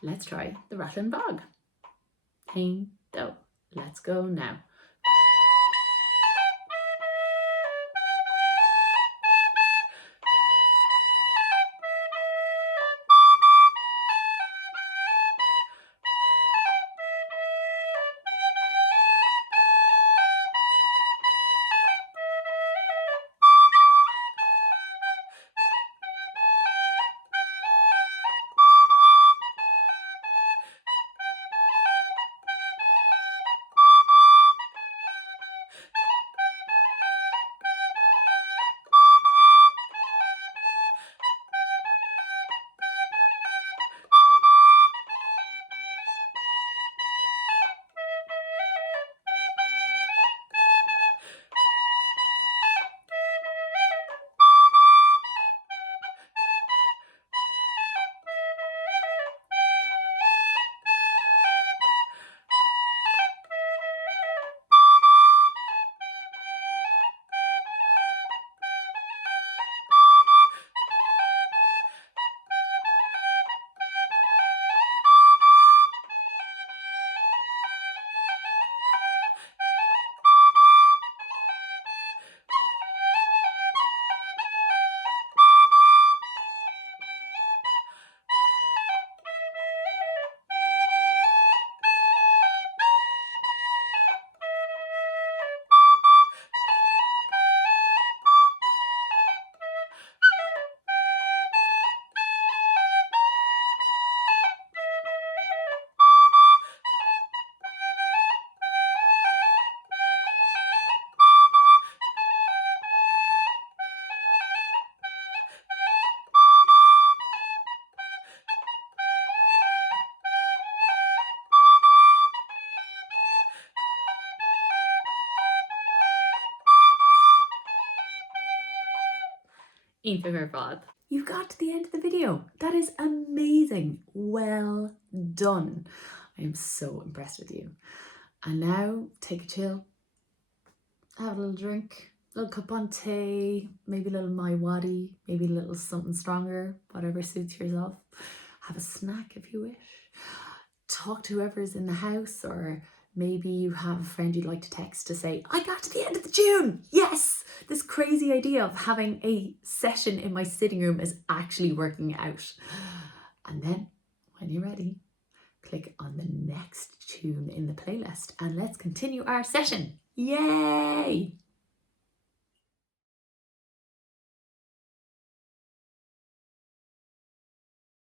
Let's try the Rattling Bog. Hey, do. Let's go now. You got to the end of the video. That is amazing. Well done. I am so impressed with you. And now take a chill, have a little drink, a little cup on tea, maybe a little my waddy, maybe a little something stronger, whatever suits yourself. Have a snack if you wish. Talk to whoever's in the house, or maybe you have a friend you'd like to text to say, I got to the end of the tune. Yes, this crazy idea of having a session in my sitting room is actually working out. And then when you're ready, click on the next tune in the playlist and let's continue our session. Yay!